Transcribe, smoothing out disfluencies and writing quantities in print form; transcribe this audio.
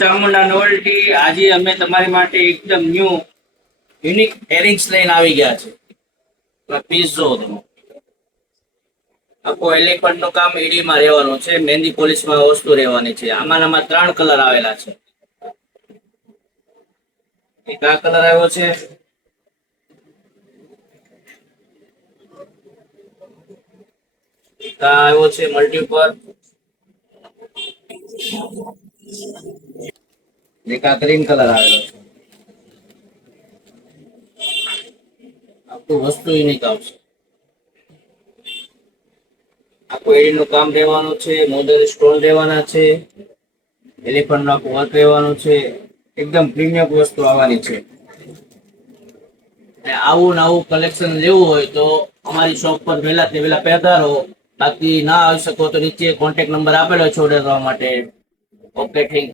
Chamunda novelty આજે અમે તમારી માટે એકદમ ન્યૂ યુનિક એરિંગ્સ લઈને આવી ગયા છે પીસ જો તમે આખો એલિફન્ટ નું કામ ઈડીમાં રહેવાનું છે મહેંદી પોલિશમાં વસ્તુ રહેવાની છે આમાં 3 કલર આવેલા છે એક આ કલર આવ્યો છે એક આ આવ્યો છે મલ્ટીપલ એક આ ગ્રીન કલર આવેલો છે આખું વસ્તુ યુનિક આવશે આખું એડી નું કામ રહેવાનું છે મોડલ સ્ટોન રહેવાના છે એલિફન્ટ નું આખું વર્ક રહેવાનું છે એકદમ પ્રીમિયમ વસ્તુ આવવાની છે આવું નવું કલેક્શન લેવું હોય તો અમારી શોપ પર વહેલા પધારો બાકી ના આવી શકો તો નીચે કોન્ટેક્ટ નંબર આપેલો છે ઓર્ડર કરવા માટે ઓકે થેન્ક